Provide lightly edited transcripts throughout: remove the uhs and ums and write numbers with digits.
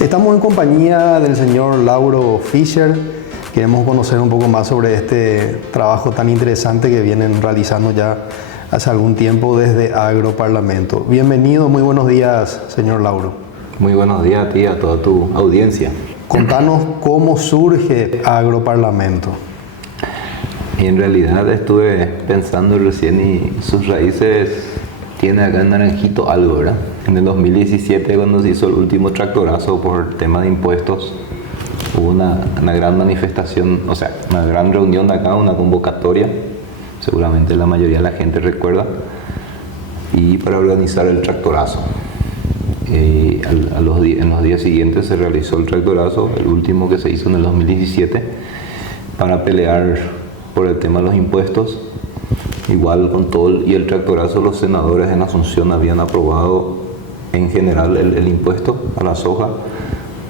Estamos en compañía del señor Lauro Fischer. Queremos conocer un poco más sobre este trabajo tan interesante que vienen realizando ya hace algún tiempo desde Agroparlamento. Bienvenido, muy buenos días, señor Lauro. Muy buenos días a ti y a toda tu audiencia. Contanos cómo surge Agroparlamento. Y en realidad estuve pensando recién y sus raíces tiene acá en Naranjito algo, ¿verdad? En el 2017, cuando se hizo el último tractorazo por tema de impuestos, hubo una gran manifestación, o sea, una gran reunión de acá, una convocatoria, seguramente la mayoría de la gente recuerda, y para organizar el tractorazo. En los días siguientes se realizó el tractorazo, el último que se hizo en el 2017, para pelear por el tema de los impuestos. Igual con todo y el tractorazo, los senadores en Asunción habían aprobado en general el impuesto a la soja,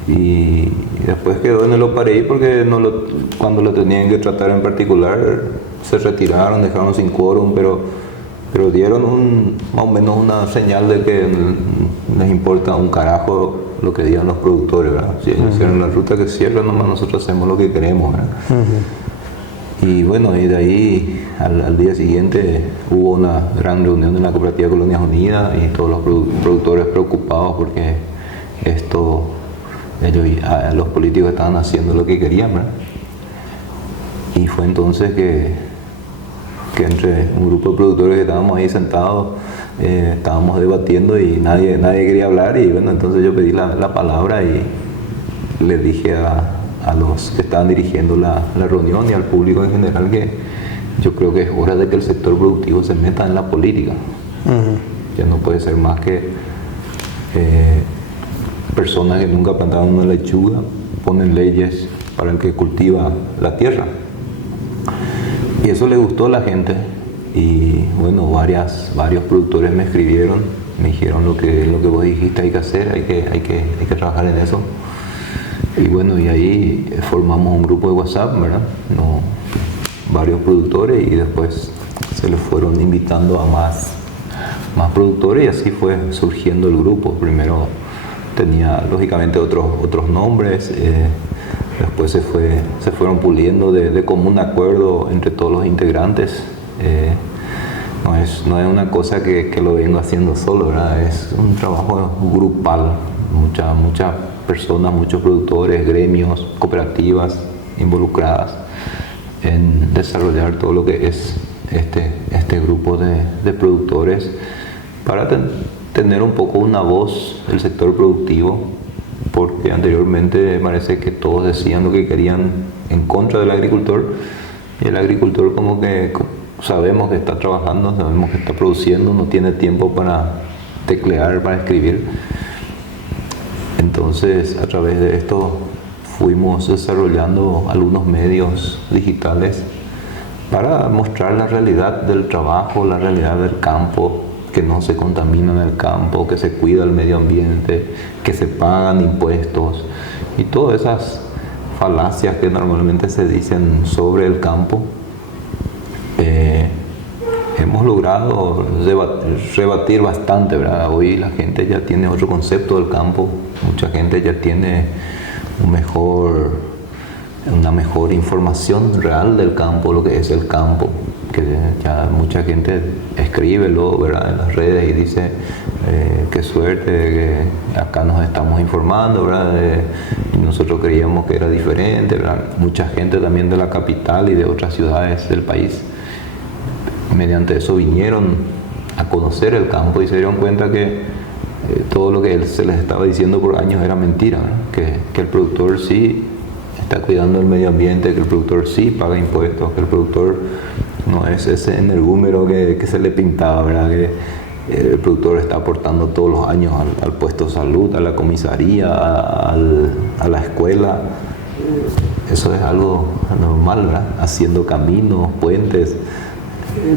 y después quedó en el opareí porque cuando lo tenían que tratar en particular se retiraron, dejaron sin quórum, pero dieron más o menos una señal de que les importa un carajo lo que digan los productores, ¿verdad? Si ellos cierran la ruta, que cierran, nomás nosotros hacemos lo que queremos, ¿verdad? Y bueno, y de ahí al día siguiente hubo una gran reunión en la Cooperativa Colonias Unidas y todos los productores preocupados porque los políticos estaban haciendo lo que querían, ¿verdad? Y fue entonces que entre un grupo de productores que estábamos ahí sentados, estábamos debatiendo y nadie quería hablar, y bueno, entonces yo pedí la palabra y le dije a los que estaban dirigiendo la reunión y al público en general que yo creo que es hora de que el sector productivo se meta en la política. Ya no puede ser más que personas que nunca plantaron una lechuga ponen leyes para el que cultiva la tierra. Y eso le gustó a la gente, y bueno, varios productores me escribieron, me dijeron lo que vos dijiste hay que hacer, hay que trabajar en eso. Y bueno, y ahí formamos un grupo de WhatsApp, ¿verdad? Varios productores, y después se les fueron invitando a más productores, y así fue surgiendo el grupo. Primero tenía lógicamente otros nombres, después se fueron puliendo de común acuerdo entre todos los integrantes. No es una cosa que lo vengo haciendo solo, ¿verdad? Es un trabajo grupal, muchas personas, muchos productores, gremios, cooperativas involucradas en desarrollar todo lo que es este grupo de productores para tener un poco una voz del sector productivo, porque anteriormente parece que todos decían lo que querían en contra del agricultor, y el agricultor como que sabemos que está trabajando, sabemos que está produciendo, no tiene tiempo para teclear, para escribir. Entonces, a través de esto fuimos desarrollando algunos medios digitales para mostrar la realidad del trabajo, la realidad del campo, que no se contamina en el campo, que se cuida el medio ambiente, que se pagan impuestos, y todas esas falacias que normalmente se dicen sobre el campo. Hemos logrado rebatir bastante, ¿verdad? Hoy la gente ya tiene otro concepto del campo, mucha gente ya tiene una mejor información real del campo, lo que es el campo, que ya mucha gente escribe luego, ¿verdad?, en las redes y dice qué suerte de que acá nos estamos informando, ¿verdad? Y nosotros creíamos que era diferente, ¿verdad? Mucha gente también de la capital y de otras ciudades del país, mediante eso vinieron a conocer el campo y se dieron cuenta que todo lo que se les estaba diciendo por años era mentira, ¿verdad? Que el productor sí está cuidando el medio ambiente, que el productor sí paga impuestos, que el productor no es ese energúmero que se le pintaba, ¿verdad? Que el productor está aportando todos los años al puesto de salud, a la comisaría, a la escuela. Eso es algo normal, ¿verdad? Haciendo caminos, puentes.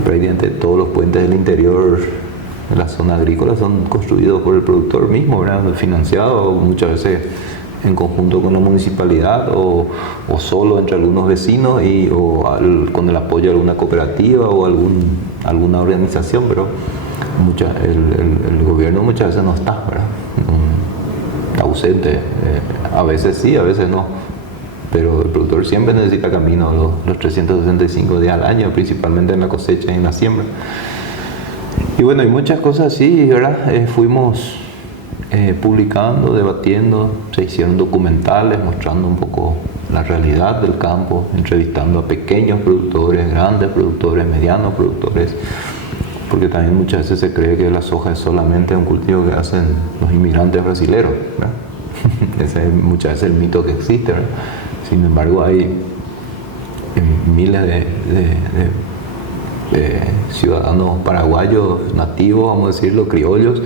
Prácticamente todos los puentes del interior de la zona agrícola son construidos por el productor mismo, ¿verdad? Financiado muchas veces en conjunto con la municipalidad o solo entre algunos vecinos con el apoyo de alguna cooperativa o alguna organización, pero el gobierno muchas veces no está, ¿verdad? Está ausente. A veces sí, a veces no. Pero el productor siempre necesita camino los 365 días al año, principalmente en la cosecha y en la siembra. Y bueno, hay muchas cosas así, ¿verdad? Fuimos publicando, debatiendo, se hicieron documentales mostrando un poco la realidad del campo, entrevistando a pequeños productores, grandes productores, medianos productores, porque también muchas veces se cree que la soja es solamente un cultivo que hacen los inmigrantes brasileños, ¿verdad? Ese es muchas veces el mito que existe, ¿verdad? Sin embargo, hay miles de ciudadanos paraguayos, nativos, vamos a decirlo, criollos,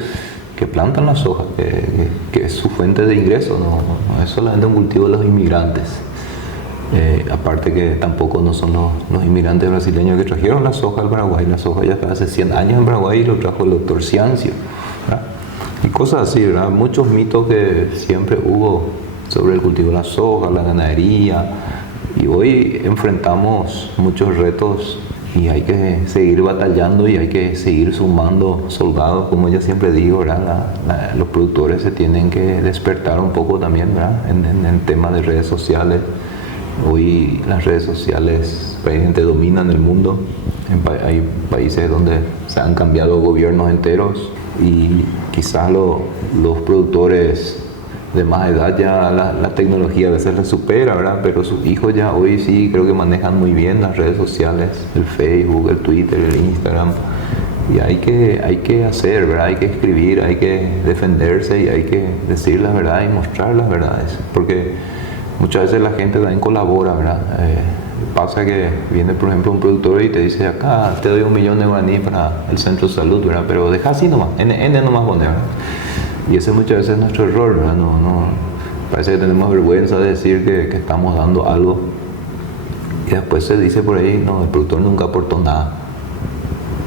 que plantan la soja, que es su fuente de ingreso, no es solamente un cultivo de los inmigrantes. Aparte que tampoco no son los inmigrantes brasileños que trajeron la soja al Paraguay. La soja ya está hace 100 años en Paraguay y lo trajo el doctor Ciancio, ¿verdad? Y cosas así, ¿verdad? Muchos mitos que siempre hubo sobre el cultivo de la soja, la ganadería. Y hoy enfrentamos muchos retos y hay que seguir batallando y hay que seguir sumando soldados, como yo siempre digo, ¿verdad? Los productores se tienen que despertar un poco también, ¿verdad? En el tema de redes sociales. Hoy las redes sociales prácticamente dominan el mundo. Hay países donde se han cambiado gobiernos enteros y quizás los productores de más edad ya la tecnología a veces les supera, ¿verdad? Pero sus hijos ya hoy sí creo que manejan muy bien las redes sociales, el Facebook, el Twitter, el Instagram. Y hay que hacer, ¿verdad? Hay que escribir, hay que defenderse y hay que decir la verdad y mostrar las verdades. Porque muchas veces la gente también colabora, ¿verdad? Pasa que viene, por ejemplo, un productor y te dice, acá te doy 1 millón de guaraní para el centro de salud, ¿verdad? Pero deja así nomás, N nomás poner, ¿verdad? Y ese muchas veces es nuestro error, ¿verdad? Parece que tenemos vergüenza de decir que estamos dando algo. Y después se dice por ahí, no, el productor nunca aportó nada.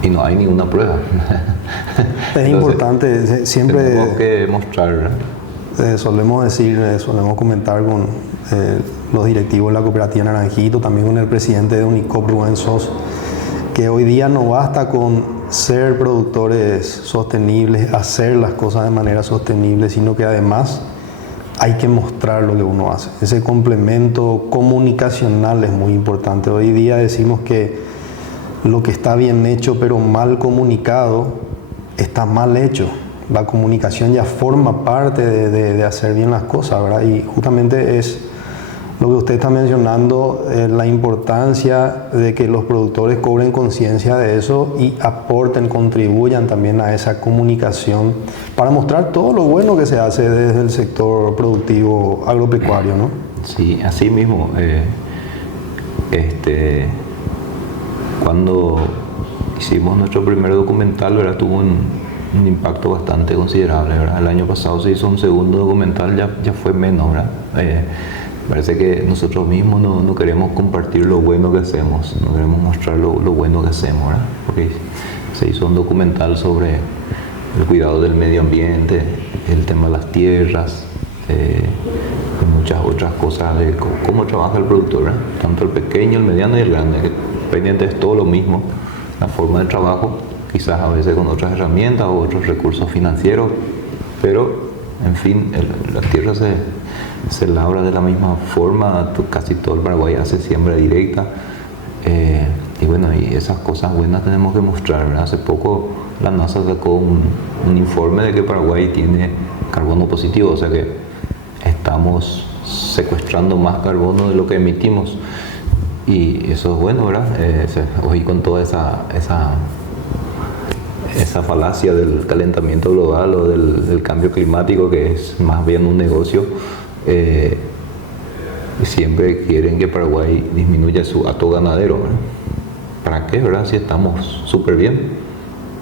Y no hay ninguna prueba. Es Entonces, importante, siempre tenemos que mostrar, ¿verdad? Solemos comentar con los directivos de la cooperativa Naranjito, también con el presidente de Unicop, Rubén Sos, que hoy día no basta con ser productores sostenibles, hacer las cosas de manera sostenible, sino que además hay que mostrar lo que uno hace. Ese complemento comunicacional es muy importante. Hoy día decimos que lo que está bien hecho pero mal comunicado está mal hecho. La comunicación ya forma parte de hacer bien las cosas, ¿verdad? Y justamente es lo que usted está mencionando, la importancia de que los productores cobren conciencia de eso y aporten, contribuyan también a esa comunicación para mostrar todo lo bueno que se hace desde el sector productivo agropecuario, ¿no? Sí, así mismo. Cuando hicimos nuestro primer documental, ¿verdad? Tuvo un impacto bastante considerable, ¿verdad? El año pasado se hizo un segundo documental, ya fue menos, ¿verdad? Parece que nosotros mismos no queremos compartir lo bueno que hacemos, no queremos mostrar lo bueno que hacemos, ¿verdad? Porque se hizo un documental sobre el cuidado del medio ambiente, el tema de las tierras, y muchas otras cosas de cómo trabaja el productor, ¿verdad? Tanto el pequeño, el mediano y el grande, que pendiente es todo lo mismo, la forma de trabajo, quizás a veces con otras herramientas o otros recursos financieros, pero en fin, la tierra se labra de la misma forma, casi todo el Paraguay hace siembra directa, y bueno, y esas cosas buenas tenemos que mostrar, ¿verdad? Hace poco la NASA sacó un informe de que Paraguay tiene carbono positivo, o sea que estamos secuestrando más carbono de lo que emitimos, y eso es bueno, ¿verdad? Hoy con toda esa falacia del calentamiento global o del cambio climático, que es más bien un negocio, siempre quieren que Paraguay disminuya su hato ganadero, ¿verdad? ¿Para qué, verdad? Si estamos súper bien,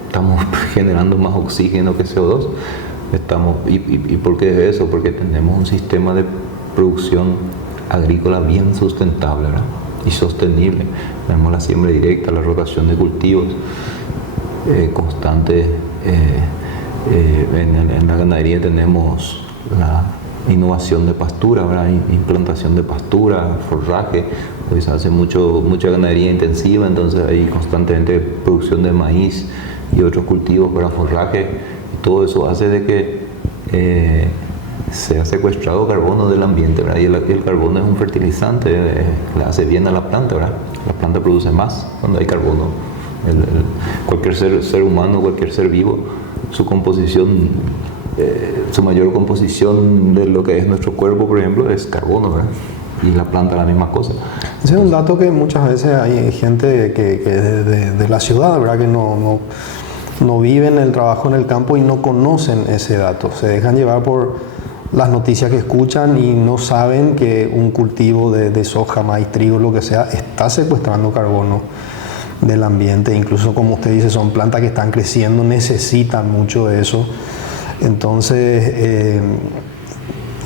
estamos generando más oxígeno que CO2, ¿y por qué es eso? Porque tenemos un sistema de producción agrícola bien sustentable, ¿verdad? Y sostenible. Tenemos la siembra directa, la rotación de cultivos constante. En la ganadería tenemos la innovación de pastura, ¿verdad? Implantación de pastura, forraje. Hoy se hace mucha ganadería intensiva, entonces hay constantemente producción de maíz y otros cultivos para forraje. Todo eso hace de que se ha secuestrado carbono del ambiente, ¿verdad? Y el carbono es un fertilizante, le hace bien a la planta, ¿verdad? La planta produce más cuando hay carbono. Cualquier ser humano, cualquier ser vivo, su composición, su mayor composición de lo que es nuestro cuerpo, por ejemplo, es carbono, ¿verdad? Y la planta la misma cosa. Ese es un dato que muchas veces hay gente que es de la ciudad, ¿verdad? Que no viven el trabajo en el campo y no conocen ese dato. Se dejan llevar por las noticias que escuchan y no saben que un cultivo de soja, maíz, trigo, lo que sea, está secuestrando carbono del ambiente. Incluso, como usted dice, son plantas que están creciendo, necesitan mucho de eso. Entonces,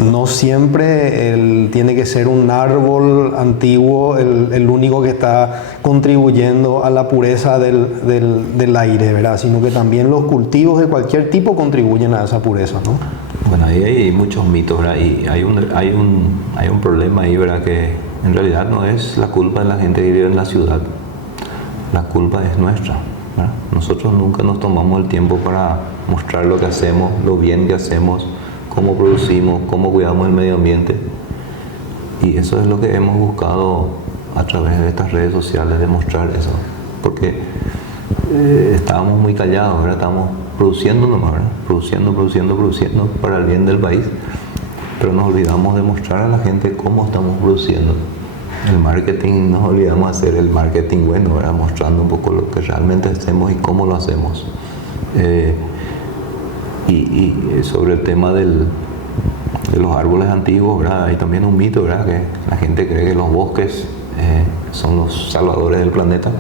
no siempre tiene que ser un árbol antiguo el único que está contribuyendo a la pureza del aire, ¿verdad? Sino que también los cultivos de cualquier tipo contribuyen a esa pureza, ¿no? Bueno, ahí hay muchos mitos, ¿verdad? Y hay un problema ahí, ¿verdad? Que en realidad no es la culpa de la gente que vive en la ciudad. La culpa es nuestra, ¿verdad? Nosotros nunca nos tomamos el tiempo para mostrar lo que hacemos, lo bien que hacemos, cómo producimos, cómo cuidamos el medio ambiente. Y eso es lo que hemos buscado a través de estas redes sociales, demostrar eso. Porque estábamos muy callados, ¿verdad? Estábamos produciendo nomás, ¿verdad? Produciendo para el bien del país. Pero nos olvidamos de mostrar a la gente cómo estamos produciendo. El marketing, nos olvidamos de hacer el marketing bueno, ¿verdad? Mostrando un poco lo que realmente hacemos y cómo lo hacemos. Y sobre el tema de los árboles antiguos, ¿verdad? Hay también un mito, ¿verdad? Que la gente cree que los bosques son los salvadores del planeta.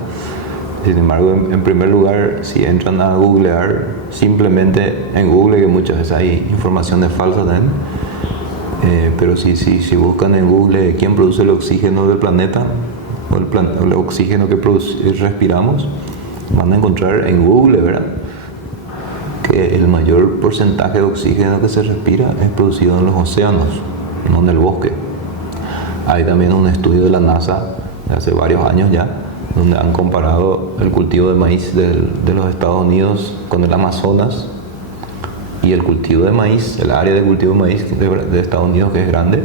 Sin embargo, en primer lugar, si entran a googlear, simplemente en Google, que muchas veces hay informaciones falsas también, pero si buscan en Google quién produce el oxígeno del planeta, o el oxígeno que respiramos, van a encontrar en Google, ¿verdad?, que el mayor porcentaje de oxígeno que se respira es producido en los océanos, no en el bosque. Hay también un estudio de la NASA de hace varios años ya, donde han comparado el cultivo de maíz de los Estados Unidos con el Amazonas, y el cultivo de maíz, el área de cultivo de maíz de Estados Unidos, que es grande,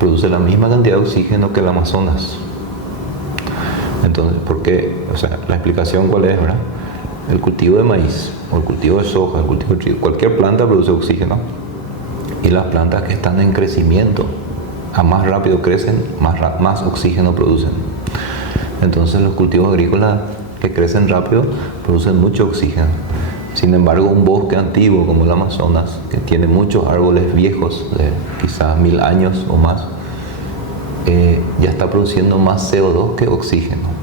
produce la misma cantidad de oxígeno que el Amazonas. Entonces, ¿por qué? O sea, la explicación cuál es, ¿verdad? El cultivo de maíz, o el cultivo de soja, el cultivo de trigo, cualquier planta produce oxígeno, y las plantas que están en crecimiento, a más rápido crecen, más oxígeno producen. Entonces los cultivos agrícolas que crecen rápido producen mucho oxígeno. Sin embargo, un bosque antiguo como el Amazonas, que tiene muchos árboles viejos, de quizás 1000 años o más, ya está produciendo más CO2 que oxígeno.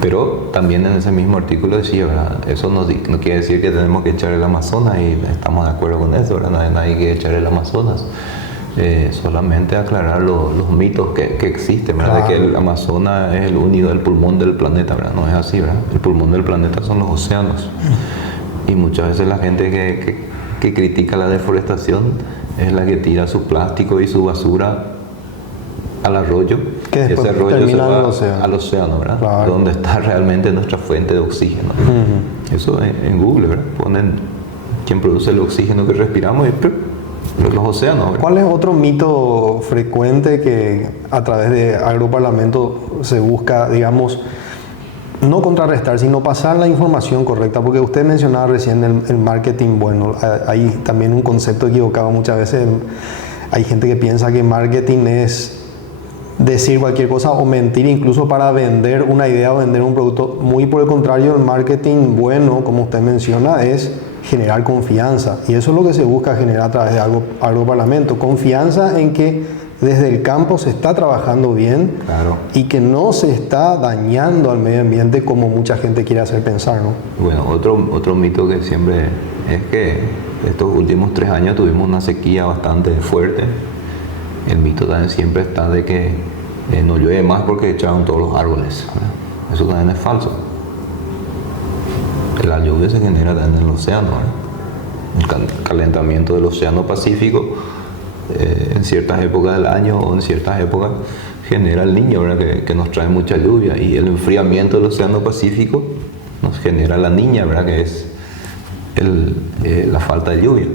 Pero también en ese mismo artículo decía, ¿verdad?, eso no quiere decir que tenemos que echar el Amazonas, y estamos de acuerdo con eso, ¿verdad? No hay que echar el Amazonas. Solamente aclarar los mitos que existen, ¿verdad? Claro. De que el Amazonas es el pulmón del planeta, ¿verdad? No es así, ¿verdad? El pulmón del planeta son los océanos. Y muchas veces la gente que critica la deforestación es la que tira su plástico y su basura al arroyo, y ese arroyo se va al océano, ¿verdad? Claro. Donde está realmente nuestra fuente de oxígeno. Uh-huh. Eso en Google, ¿verdad? Ponen quién produce el oxígeno que respiramos y los océanos, ¿verdad? ¿Cuál es otro mito frecuente que a través de Agroparlamento se busca, digamos, no contrarrestar, sino pasar la información correcta? Porque usted mencionaba recién el marketing bueno. Hay también un concepto equivocado muchas veces. Hay gente que piensa que marketing es decir cualquier cosa o mentir incluso para vender una idea o vender un producto. Muy por el contrario, el marketing bueno, como usted menciona, es generar confianza, y eso es lo que se busca generar a través de Agroparlamento, confianza en que desde el campo se está trabajando bien. Claro. Y que no se está dañando al medio ambiente como mucha gente quiere hacer pensar, ¿no? Bueno, otro mito que siempre es que estos últimos 3 años tuvimos una sequía bastante fuerte. El mito también siempre está de que no llueve más porque echaron todos los árboles, ¿verdad? Eso también es falso. La lluvia se genera también en el océano, ¿verdad? El calentamiento del océano Pacífico en ciertas épocas del año o en ciertas épocas genera el Niño, ¿verdad? Que nos trae mucha lluvia, y el enfriamiento del océano Pacífico nos genera la Niña, ¿verdad? Que es la falta de lluvia.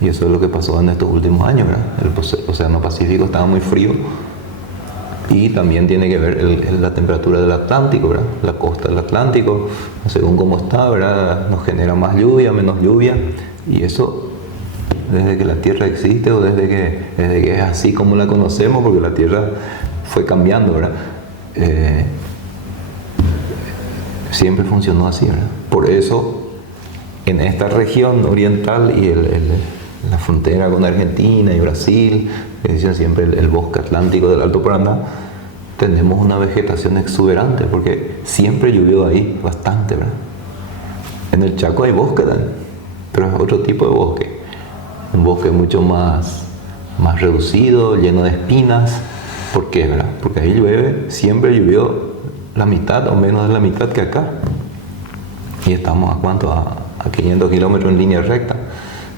Y eso es lo que pasó en estos últimos años, ¿verdad? El Océano Pacífico estaba muy frío y también tiene que ver la temperatura del Atlántico, ¿verdad? La costa del Atlántico, según cómo está, ¿verdad? Nos genera más lluvia, menos lluvia, y eso desde que la Tierra existe o desde que es así como la conocemos, porque la Tierra fue cambiando, ¿verdad? Siempre funcionó así, ¿verdad? Por eso en esta región oriental y la frontera con Argentina y Brasil, que dicen siempre el bosque atlántico del Alto Paraná, tenemos una vegetación exuberante porque siempre llovió ahí bastante, ¿verdad? En el Chaco hay bosque también, pero es otro tipo de bosque, un bosque mucho más reducido, lleno de espinas. ¿Por qué, verdad? Porque ahí llueve, siempre llovió la mitad o menos de la mitad que acá, y estamos a cuánto, a 500 kilómetros en línea recta.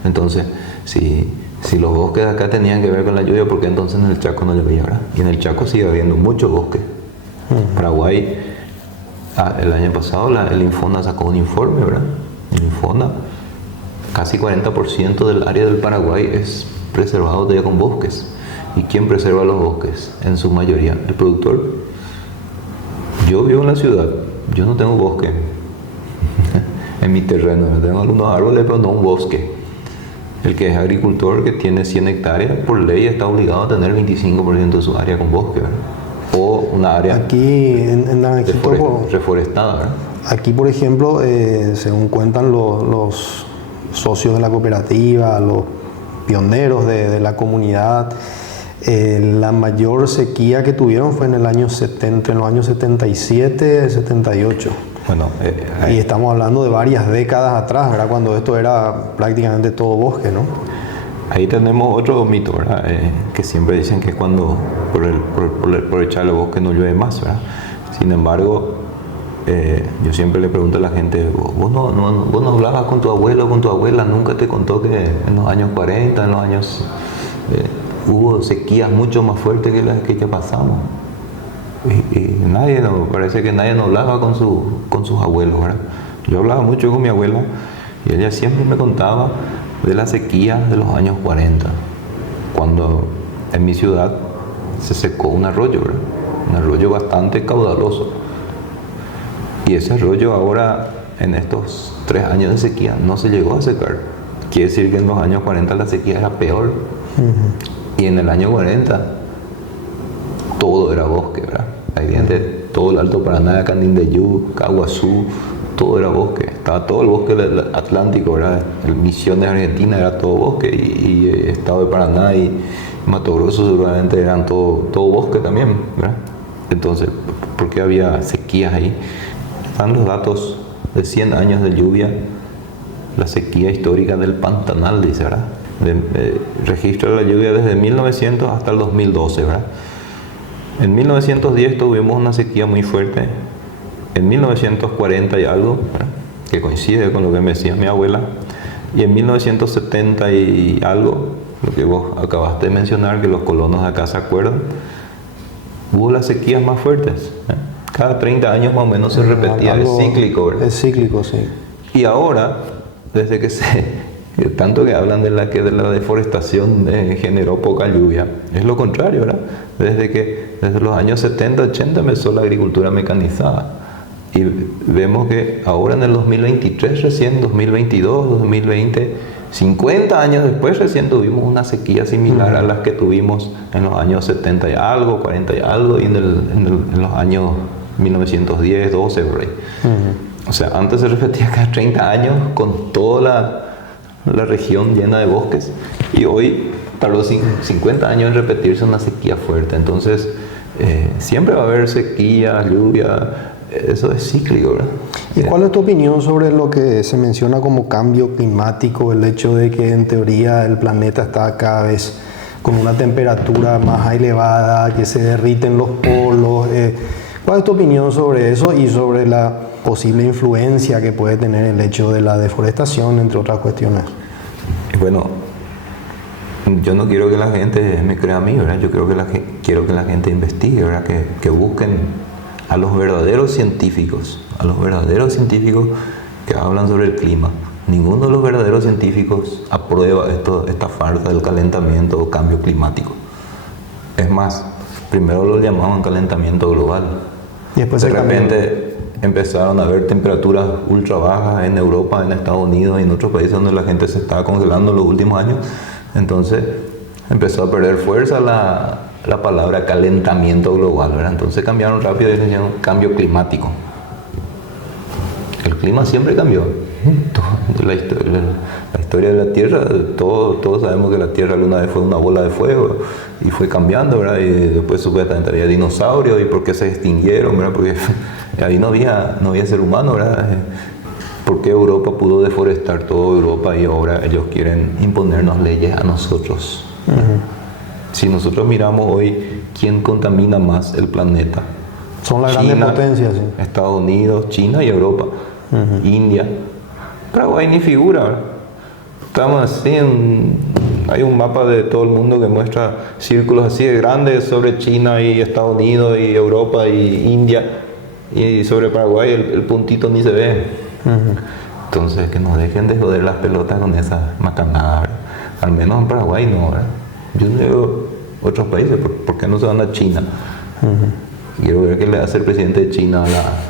Entonces, si los bosques de acá tenían que ver con la lluvia, ¿por qué entonces en el Chaco no llovía, verdad? Y en el Chaco sigue habiendo mucho bosque. Paraguay, el año pasado el Infona sacó un informe, ¿verdad? El Infona, casi 40% del área del Paraguay es preservado todavía con bosques. ¿Y quién preserva los bosques? En su mayoría, el productor. Yo vivo en la ciudad, yo no tengo bosque en mi terreno, yo tengo algunos árboles, pero no un bosque. El que es agricultor, que tiene 100 hectáreas, por ley está obligado a tener 25% de su área con bosque, ¿verdad? O una área aquí en Naranjito, reforestada, ¿verdad? Aquí, por ejemplo, según cuentan los socios de la cooperativa, los pioneros de la comunidad, la mayor sequía que tuvieron fue en los años 77 y 78. Bueno, y estamos hablando de varias décadas atrás, ¿verdad? Cuando esto era prácticamente todo bosque, ¿no? Ahí tenemos otro mito, ¿verdad? Que siempre dicen que cuando por echarle bosque no llueve más, ¿verdad? Sin embargo, yo siempre le pregunto a la gente, ¿vos no hablabas con tu abuelo o con tu abuela? ¿Nunca te contó que en los años 40, en los años... hubo sequías mucho más fuertes que las que ya pasamos? Y parece que nadie nos hablaba con sus abuelos, ¿verdad? Yo hablaba mucho con mi abuela y ella siempre me contaba de la sequía de los años 40, cuando en mi ciudad se secó un arroyo, ¿verdad? Un arroyo bastante caudaloso. Y ese arroyo ahora, en estos 3 años de sequía, no se llegó a secar. Quiere decir que en los años 40 la sequía era peor. Y en el año 40 todo era bosque, ¿verdad? Evidente, todo el Alto Paraná, Canindeyú, Caguazú, todo era bosque. Estaba todo el bosque del Atlántico, ¿verdad? Misiones Argentina era todo bosque, y Estado de Paraná y Mato Grosso seguramente eran todo bosque también, ¿verdad? Entonces, ¿por qué había sequías ahí? Están los datos de 100 años de lluvia, la sequía histórica del Pantanal, dice, ¿verdad? Registra la lluvia desde 1900 hasta el 2012, ¿verdad? En 1910 tuvimos una sequía muy fuerte. En 1940 y algo, ¿verdad? Que coincide con lo que me decía mi abuela. Y en 1970 y algo, lo que vos acabaste de mencionar, que los colonos de acá se acuerdan, hubo las sequías más fuertes, ¿eh? Cada 30 años más o menos se repetía, es cíclico, ¿verdad? Es cíclico, sí. Y ahora, desde que tanto que hablan de la deforestación generó poca lluvia, es lo contrario, ¿verdad? Desde los años 70, 80 empezó la agricultura mecanizada. Y vemos que ahora en el 2023 recién, 2022, 2020, 50 años después recién tuvimos una sequía similar a las que tuvimos en los años 70 y algo, 40 y algo, y en los años 1910, 12, por ahí. O sea, antes se repetía cada 30 años con toda la región llena de bosques, y hoy tardó 50 años en repetirse una sequía fuerte. Entonces, siempre va a haber sequía, lluvia, eso es cíclico, ¿verdad? ¿Y cuál es tu opinión sobre lo que se menciona como cambio climático, el hecho de que en teoría el planeta está cada vez con una temperatura más elevada, que se derriten los polos? ¿Cuál es tu opinión sobre eso y sobre la posible influencia que puede tener el hecho de la deforestación, entre otras cuestiones? Bueno, yo no quiero que la gente me crea a mí, ¿verdad? Yo quiero que la gente investigue, ¿verdad? Que busquen a los verdaderos científicos que hablan sobre el clima, ninguno de los verdaderos científicos aprueba esta farsa del calentamiento o cambio climático. Es más, primero lo llamaban calentamiento global. Y después de repente empezaron a haber temperaturas ultra bajas en Europa, en Estados Unidos y en otros países donde la gente se estaba congelando en los últimos años. Entonces empezó a perder fuerza la palabra calentamiento global, ¿verdad? Entonces cambiaron rápido y dijeron cambio climático. El clima siempre cambió. La historia de la Tierra, todos sabemos que la Tierra alguna vez fue una bola de fuego y fue cambiando, ¿verdad? Y después supuestamente había dinosaurios y por qué se extinguieron, ¿verdad? Porque ahí no había ser humano, ¿verdad? ¿Por qué Europa pudo deforestar toda Europa y ahora ellos quieren imponernos leyes a nosotros? Si nosotros miramos hoy quién contamina más el planeta, son las grandes potencias, sí. Estados Unidos, China y Europa, India. Paraguay ni figura, ¿verdad? Estamos así hay un mapa de todo el mundo que muestra círculos así de grandes sobre China y Estados Unidos y Europa y India, y sobre Paraguay el puntito ni se ve. Entonces que nos dejen de joder las pelotas con esas macanadas, ¿verdad? Al menos en Paraguay no, ¿verdad? Yo no veo otros países, ¿por qué no se van a China? Quiero ver qué le hace el presidente de China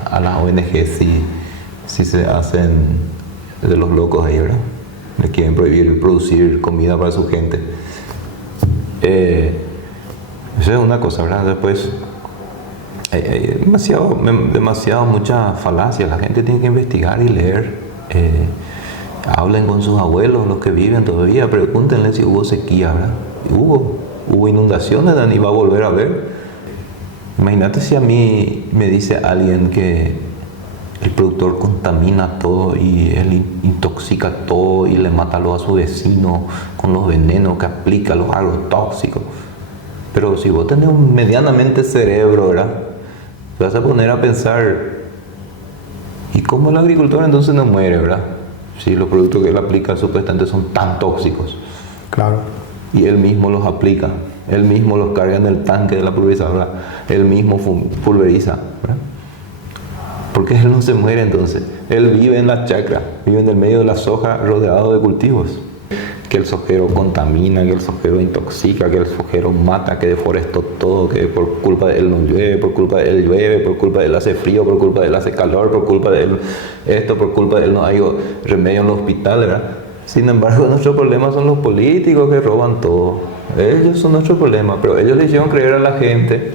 a las ONG si se hacen de los locos ahí, ¿verdad? Le quieren prohibir producir comida para su gente. Eso es una cosa, ¿verdad? Después hay demasiado mucha falacia. La gente tiene que investigar y leer. Hablen con sus abuelos, los que viven todavía, pregúntenle si hubo sequía, ¿verdad? Hubo inundaciones, y va a volver a ver. Imagínate si a mí me dice alguien que el productor contamina todo y él intoxica todo y le mata a su vecino con los venenos que aplica, los agrotóxicos. Pero si vos tenés medianamente cerebro, ¿verdad? Te vas a poner a pensar, ¿y cómo el agricultor entonces no muere, verdad? Si los productos que él aplica supuestamente son tan tóxicos. Claro. Y él mismo los aplica, él mismo los carga en el tanque de la pulverizadora, él mismo pulveriza, ¿verdad? ¿Por qué él no se muere entonces? Él vive en la chacra, vive en el medio de la soja rodeado de cultivos. Que el sojero contamina, que el sojero intoxica, que el sojero mata, que deforestó todo, que por culpa de él no llueve, por culpa de él llueve, por culpa de él hace frío, por culpa de él hace calor, por culpa de él esto, por culpa de él no hay remedio en los hospitales, ¿verdad? Sin embargo, nuestros problemas son los políticos que roban todo. Ellos son nuestro problema, pero ellos le hicieron creer a la gente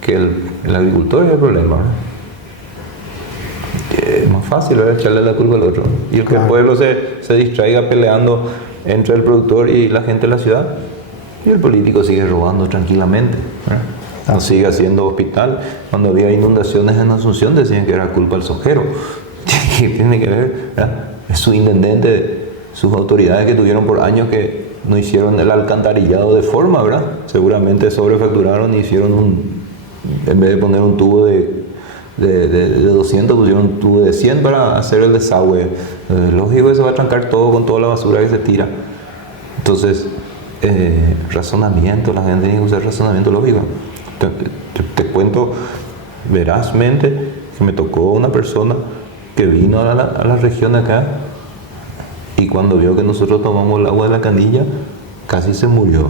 que el agricultor es el problema, ¿verdad? Es más fácil, ¿verdad? Echarle la culpa al otro. Y el que el pueblo se distraiga peleando entre el productor y la gente de la ciudad, y el político sigue robando tranquilamente, ¿verdad? No sigue haciendo hospital. Cuando había inundaciones en Asunción decían que era culpa del sojero. ¿Qué tiene que ver, ¿verdad? Es su intendente, sus autoridades que tuvieron por años que no hicieron el alcantarillado de forma, ¿verdad? Seguramente sobrefacturaron y hicieron en vez de poner un tubo de 200 pusieron un tubo de 100 para hacer el desagüe. Lógico que se va a trancar todo con toda la basura que se tira. Entonces, razonamiento, la gente tiene que usar razonamiento lógico. Te cuento verazmente que me tocó una persona que vino a la región acá y cuando vio que nosotros tomamos el agua de la canilla casi se murió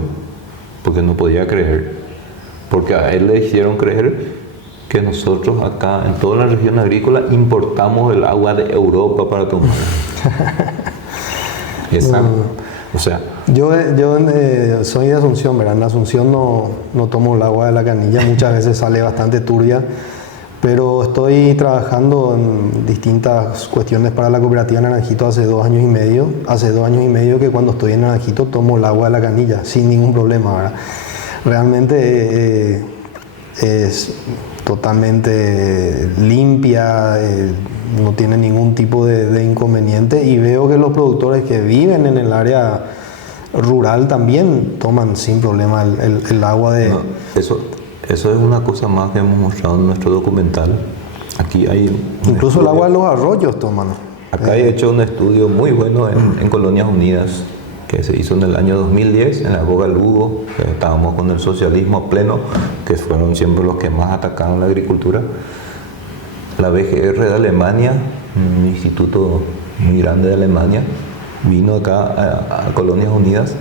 porque no podía creer, porque a él le hicieron creer que nosotros acá en toda la región agrícola importamos el agua de Europa para tomar. O sea, yo soy de Asunción, ¿verdad? En Asunción no tomo el agua de la canilla, muchas veces sale bastante turbia, pero estoy trabajando en distintas cuestiones para la cooperativa Naranjito hace 2 años y medio. Hace 2 años y medio que cuando estoy en Naranjito tomo el agua de la canilla sin ningún problema, ¿verdad? Realmente es totalmente limpia, no tiene ningún tipo de inconveniente, y veo que los productores que viven en el área rural también toman sin problema el agua de... No, eso es una cosa más que hemos mostrado en nuestro documental. Aquí hay incluso el agua de los arroyos toman. Acá he hecho un estudio muy bueno en Colonias Unidas que se hizo en el año 2010 en la época del Hugo, que estábamos con el socialismo a pleno, que fueron siempre los que más atacaron la agricultura. La BGR de Alemania, un instituto muy grande de Alemania, vino acá a Colonias Unidas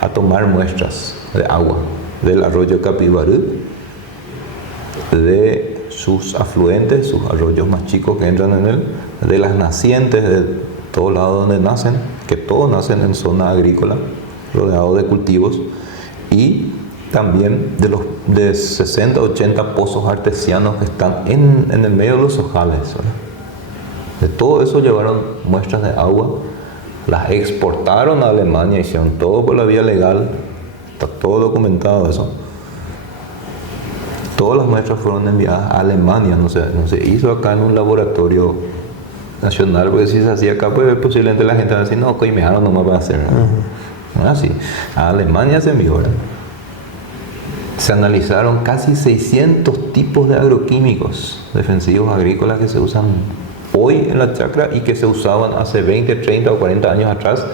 a tomar muestras de agua del arroyo Capibarú, de sus afluentes, sus arroyos más chicos que entran en él, de las nacientes de todos lados donde nacen, que todos nacen en zona agrícola, rodeados de cultivos, y también de 60, 80 pozos artesianos que están en el medio de los ojales, ¿verdad? De todo eso llevaron muestras de agua, las exportaron a Alemania, hicieron todo por la vía legal, está todo documentado eso. Todas las muestras fueron enviadas a Alemania, no se hizo acá en un laboratorio nacional, porque si se hacía acá, pues posiblemente la gente va a decir, no, coimearon nomás va a hacer. No es así. A Alemania se envió, ¿verdad? Se analizaron casi 600 tipos de agroquímicos defensivos agrícolas que se usan hoy en la chacra y que se usaban hace 20, 30 o 40 años atrás,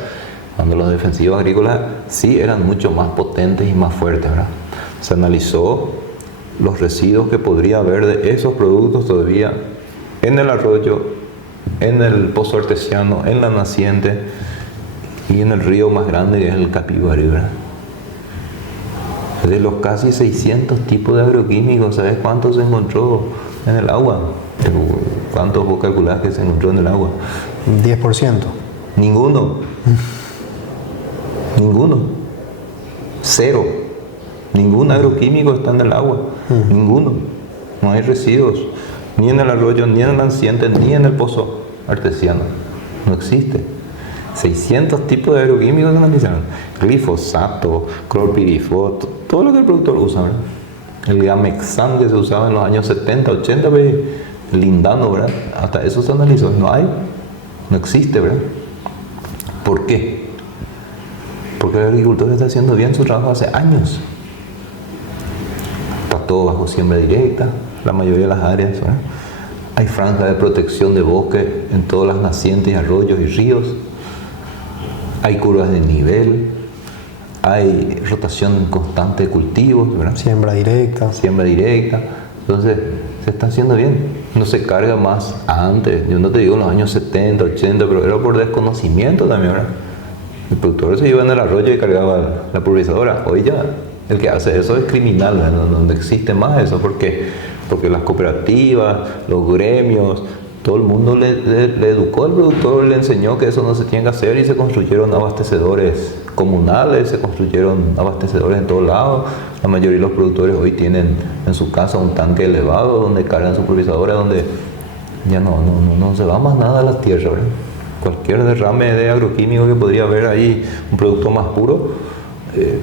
cuando los defensivos agrícolas sí eran mucho más potentes y más fuertes, ¿verdad? Se analizó los residuos que podría haber de esos productos todavía en el arroyo, en el pozo artesiano, en la naciente y en el río más grande que es el Capibarú, ¿verdad? De los casi 600 tipos de agroquímicos, ¿sabes cuántos se encontró en el agua? ¿Cuántos vos calculás que se encontró en el agua? 10%. Ninguno. Ninguno. Cero. Ningún agroquímico está en el agua. Ninguno. No hay residuos. Ni en el arroyo, ni en el naciente, ni en el pozo artesiano. No existe. 600 tipos de agroquímicos que analizaron. Glifosato, clorpirifos, todo lo que el productor usa, ¿verdad? El Gamexan que se usaba en los años 70, 80, pues, lindano, ¿verdad? Hasta eso se analizó. No hay, no existe, ¿verdad? ¿Por qué? Porque el agricultor está haciendo bien su trabajo hace años. Está todo bajo siembra directa, la mayoría de las áreas, ¿verdad? Hay franjas de protección de bosque en todas las nacientes, arroyos y ríos. Hay curvas de nivel, hay rotación constante de cultivos, ¿verdad? Siembra directa. Siembra directa. Entonces, se está haciendo bien. No se carga más antes. Yo no te digo en los años 70, 80, pero era por desconocimiento también, ¿verdad? El productor se iba en el arroyo y cargaba la pulverizadora. Hoy ya el que hace eso es criminal, ¿verdad? No existe más eso. ¿Por qué? Porque las cooperativas, los gremios, todo el mundo le educó al productor, le enseñó que eso no se tiene que hacer y se construyeron abastecedores comunales, se construyeron abastecedores en todos lados. La mayoría de los productores hoy tienen en su casa un tanque elevado donde cargan su pulverizadora, donde ya no se va más nada a la tierra, ¿verdad? Cualquier derrame de agroquímico que podría haber ahí, un producto más puro,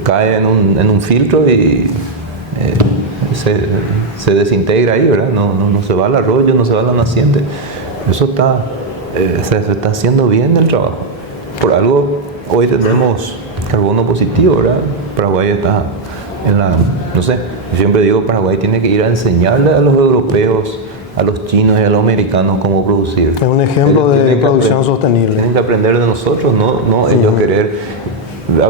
cae en un filtro y se desintegra ahí, ¿verdad? No se va al arroyo, no se va a la naciente. Eso se está haciendo bien el trabajo. Por algo hoy tenemos carbono positivo, ¿verdad? Paraguay está no sé, yo siempre digo, Paraguay tiene que ir a enseñarle a los europeos, a los chinos y a los americanos cómo producir. Es un ejemplo de producción sostenible. Tienen que aprender de nosotros, no ellos querer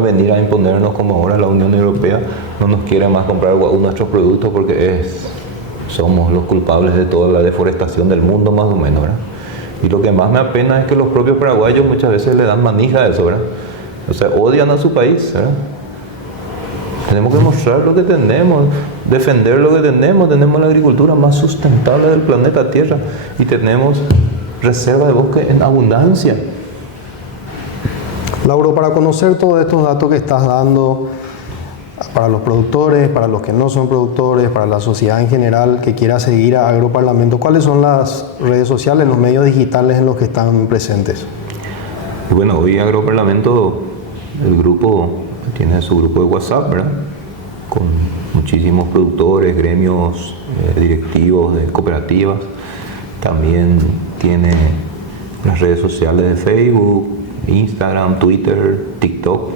venir a imponernos como ahora la Unión Europea no nos quiere más comprar nuestros productos porque somos los culpables de toda la deforestación del mundo, más o menos, ¿verdad? Y lo que más me apena es que los propios paraguayos muchas veces le dan manija a eso, ¿verdad? O sea, odian a su país, ¿verdad? Tenemos que mostrar lo que tenemos, defender lo que tenemos la agricultura más sustentable del planeta Tierra y tenemos reserva de bosque en abundancia. Lauro, para conocer todos estos datos que estás dando para los productores, para los que no son productores, para la sociedad en general que quiera seguir a Agroparlamento, ¿cuáles son las redes sociales, los medios digitales en los que están presentes? Bueno, hoy Agroparlamento, el grupo tiene su grupo de WhatsApp, ¿verdad? Con muchísimos productores, gremios, directivos de cooperativas. También tiene las redes sociales de Facebook, Instagram, Twitter, TikTok.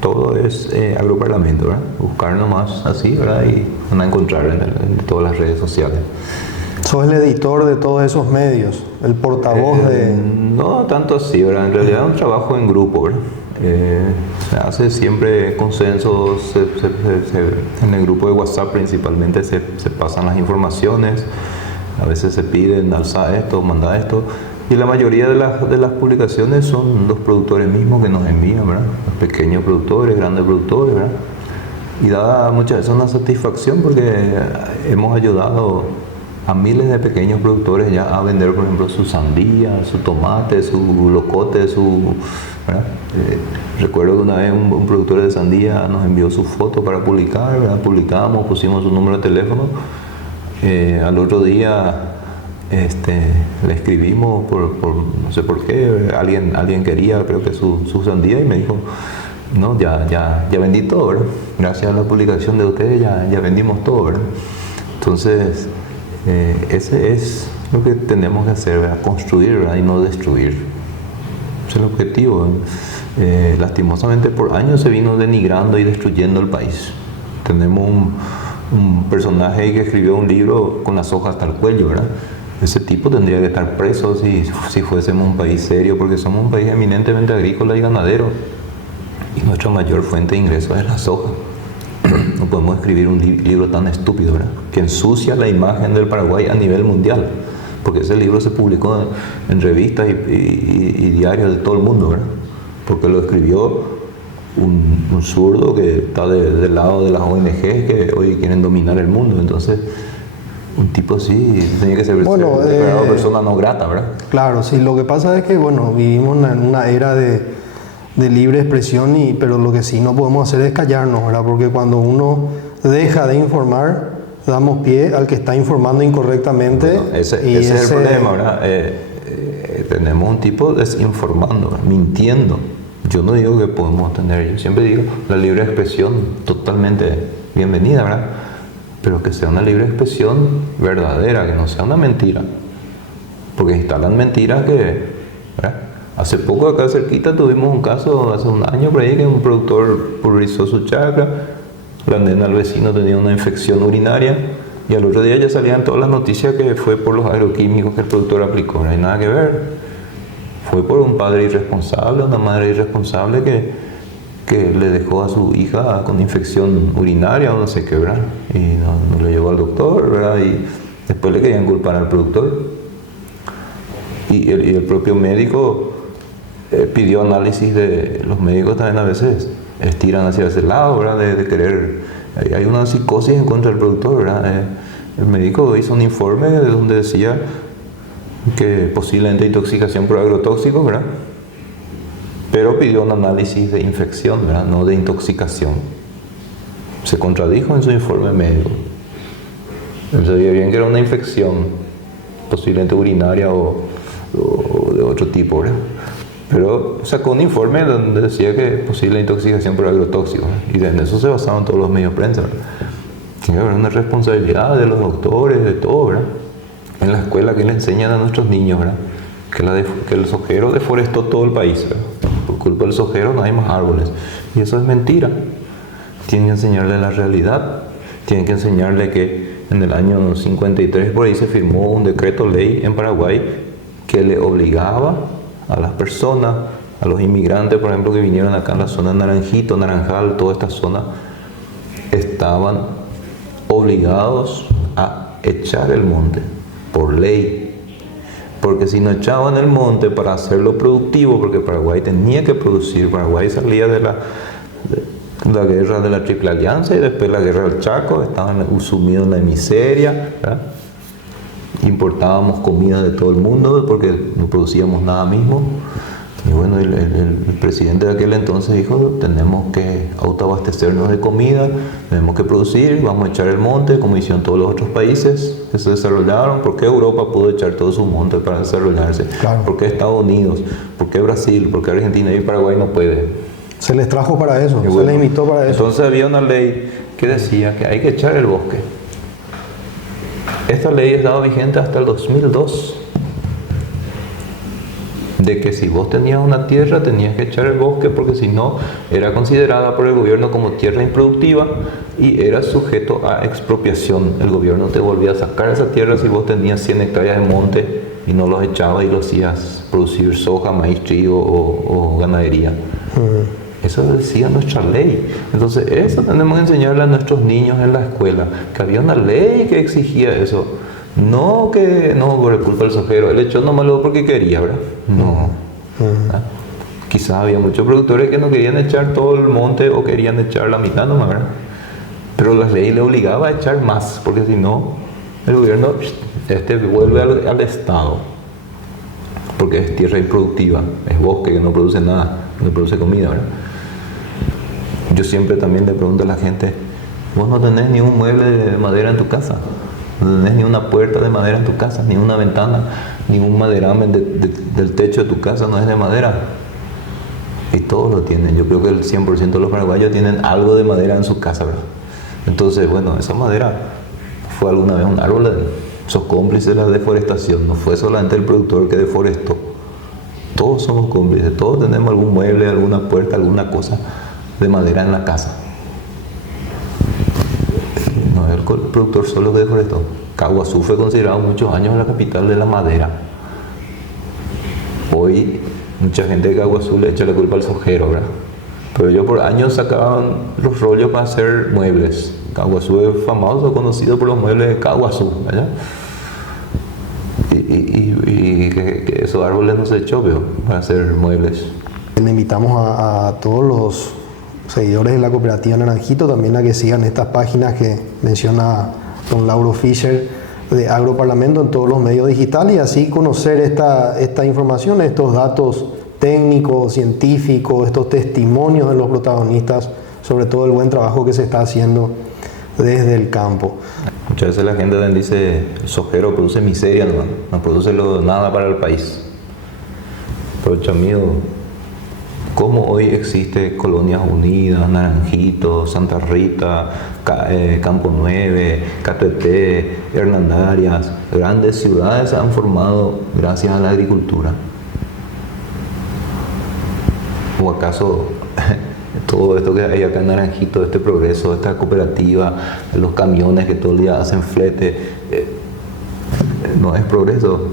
Todo es Agroparlamento, ¿verdad? Buscar nomás así, ¿verdad? Y van a encontrar en todas las redes sociales. ¿Sos el editor de todos esos medios? ¿El portavoz de...? No tanto así, ¿verdad? En realidad es un trabajo en grupo, ¿verdad? Se hace siempre consensos, en el grupo de WhatsApp principalmente se pasan las informaciones, a veces se piden alza esto, manda esto, Y la mayoría de las publicaciones son los productores mismos que nos envían, ¿verdad? Los pequeños productores, grandes productores, ¿verdad? Y da muchas veces una satisfacción porque hemos ayudado a miles de pequeños productores ya a vender, por ejemplo, su sandía, su tomate, su locote, ¿verdad? Recuerdo que una vez un productor de sandía nos envió su foto para publicar, ¿verdad? Publicamos, pusimos su número de teléfono. Al otro día le escribimos no sé por qué, alguien quería, creo que su sandía, y me dijo, no, ya vendí todo, ¿verdad? Gracias a la publicación de ustedes ya vendimos todo, ¿verdad? Entonces, ese es lo que tenemos que hacer, ¿verdad? Construir, ¿verdad? Y no destruir. Ese es el objetivo. Lastimosamente por años se vino denigrando y destruyendo el país. Tenemos un personaje que escribió un libro con las hojas hasta el cuello, ¿verdad? Ese tipo tendría que estar preso si fuésemos un país serio, porque somos un país eminentemente agrícola y ganadero. Y nuestra mayor fuente de ingresos es la soja. No podemos escribir un libro tan estúpido, ¿verdad? Que ensucia la imagen del Paraguay a nivel mundial. Porque ese libro se publicó en revistas y diarios de todo el mundo, ¿verdad? Porque lo escribió un zurdo que está del lado de las ONG que hoy quieren dominar el mundo. Entonces, un tipo así tenía que ser declarado persona no grata, ¿verdad? Claro, sí. Lo que pasa es que, bueno, vivimos en una era de libre expresión, pero lo que sí no podemos hacer es callarnos, ¿verdad? Porque cuando uno deja de informar, damos pie al que está informando incorrectamente. Bueno, ese es el problema, ¿verdad? Tenemos un tipo desinformando, mintiendo. Yo no digo que podemos tener, yo siempre digo, la libre expresión totalmente bienvenida, ¿verdad? Pero que sea una libre expresión verdadera, que no sea una mentira. Porque instalan mentiras que, ¿verdad? Hace poco acá cerquita tuvimos un caso, hace un año por ahí, que un productor pulverizó su chacra, la nena al vecino tenía una infección urinaria, y al otro día ya salían todas las noticias que fue por los agroquímicos que el productor aplicó. No hay nada que ver. Fue por un padre irresponsable, una madre irresponsable que le dejó a su hija con infección urinaria o no sé qué, ¿verdad? Y no le llevó al doctor, ¿verdad? Y después le querían culpar al productor. Y el propio médico pidió análisis los médicos también a veces estiran hacia ese lado, ¿verdad? De querer, hay una psicosis en contra del productor, ¿verdad? El médico hizo un informe donde decía que posiblemente intoxicación por agrotóxicos, ¿verdad? Pero pidió un análisis de infección, ¿verdad? No de intoxicación. Se contradijo en su informe médico. Él sabía bien que era una infección, posiblemente urinaria o de otro tipo, ¿verdad? Pero sacó un informe donde decía que posible intoxicación por agrotóxicos, y en eso se basaban todos los medios de prensa, ¿verdad? Tiene que haber una responsabilidad de los doctores, de todo, ¿verdad? En la escuela que le enseñan a nuestros niños, ¿verdad? Que el sojero deforestó todo el país, ¿verdad? Por culpa del sojero no hay más árboles, y eso es mentira. Tienen que enseñarle la realidad, tienen que enseñarle que en el año 53 por ahí se firmó un decreto ley en Paraguay que le obligaba a las personas, a los inmigrantes, por ejemplo, que vinieron acá en la zona Naranjito, Naranjal, toda esta zona, estaban obligados a echar el monte por ley. Porque si no echaban el monte para hacerlo productivo, porque Paraguay tenía que producir, Paraguay salía de la guerra de la Triple Alianza y después la guerra del Chaco, estaban sumidos en la miseria, ¿verdad? Importábamos comida de todo el mundo porque no producíamos nada mismo. Y bueno, el presidente de aquel entonces dijo, tenemos que autoabastecernos de comida, tenemos que producir, vamos a echar el monte, como hicieron todos los otros países que se desarrollaron. ¿Por qué Europa pudo echar todo su monte para desarrollarse? Claro. ¿Por qué Estados Unidos? ¿Por qué Brasil? ¿Por qué Argentina y Paraguay no puede? Se les trajo para eso, Bueno, se les invitó para eso. Entonces había una ley que decía que hay que echar el bosque. Esta ley estaba vigente hasta el 2002. De que si vos tenías una tierra tenías que echar el bosque, porque si no era considerada por el gobierno como tierra improductiva y era sujeto a expropiación. El gobierno te volvía a sacar esa tierra si vos tenías 100 hectáreas de monte y no los echabas y lo hacías producir soja, maíz, trigo o ganadería. Eso decía nuestra ley. Entonces eso tenemos que enseñarle a nuestros niños en la escuela, que había una ley que exigía eso. No por culpa del sojero, él echó nomás lo porque quería, ¿verdad? No. ¿Verdad? Quizás había muchos productores que no querían echar todo el monte o querían echar la mitad nomás, ¿verdad? Pero la ley le obligaba a echar más, porque si no, el gobierno vuelve al Estado, porque es tierra improductiva, es bosque que no produce nada, no produce comida, ¿verdad? Yo siempre también le pregunto a la gente, vos no tenés ni un mueble de madera en tu casa, no tenés ni una puerta de madera en tu casa, ni una ventana, ni un maderamen del techo de tu casa no es de madera. Y todos lo tienen. Yo creo que el 100% de los paraguayos tienen algo de madera en su casa, ¿verdad? Entonces, bueno, esa madera fue alguna vez un árbol, sos cómplices de la deforestación, no fue solamente el productor que deforestó. Todos somos cómplices, todos tenemos algún mueble, alguna puerta, alguna cosa de madera en la casa. No es el productor solo que deforestó. Caguazú fue considerado muchos años la capital de la madera. Hoy mucha gente de Caguazú le echa la culpa al sojero, ¿verdad? Pero ellos por años sacaban los rollos para hacer muebles. Caguazú es famoso, conocido por los muebles de Caguazú, ¿verdad? Y que esos árboles no se echó, pero para hacer muebles. Le invitamos a todos los seguidores de la cooperativa Naranjito también a que sigan estas páginas que menciona don Lauro Fischer de Agroparlamento en todos los medios digitales y así conocer esta información, estos datos técnicos, científicos, estos testimonios de los protagonistas, sobre todo el buen trabajo que se está haciendo desde el campo. Muchas veces la gente también dice, el sojero produce miseria, no produce nada para el país. Pero chamigo, ¿cómo hoy existe Colonias Unidas, Naranjito, Santa Rita, Campo 9, Cateté, Hernandarias? Grandes ciudades se han formado gracias a la agricultura. ¿O acaso todo esto que hay acá en Naranjito, este progreso, esta cooperativa, los camiones que todo el día hacen flete, no es progreso,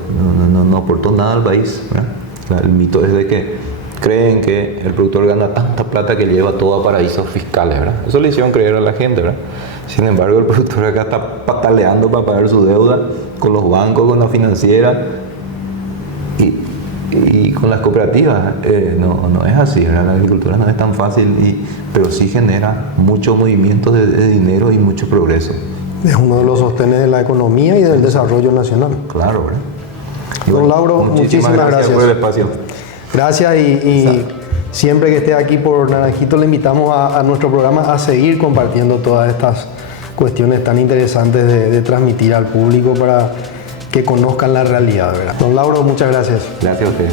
no aportó nada al país, ¿verdad? El mito es de que creen que el productor gana tanta plata que lleva todo a paraísos fiscales, ¿verdad? Eso le hicieron creer a la gente, ¿verdad? Sin embargo, el productor acá está pataleando para pagar su deuda con los bancos, con la financiera y con las cooperativas. No es así, ¿verdad? La agricultura no es tan fácil, pero sí genera mucho movimiento de dinero y mucho progreso. Es uno de los sostenes de la economía y del desarrollo nacional. Claro, ¿verdad? Don Lauro, muchísimas gracias por el espacio. Gracias y siempre que esté aquí por Naranjito le invitamos a nuestro programa a seguir compartiendo todas estas cuestiones tan interesantes de transmitir al público para que conozcan la realidad, ¿verdad? Don Lauro, muchas gracias. Gracias a usted.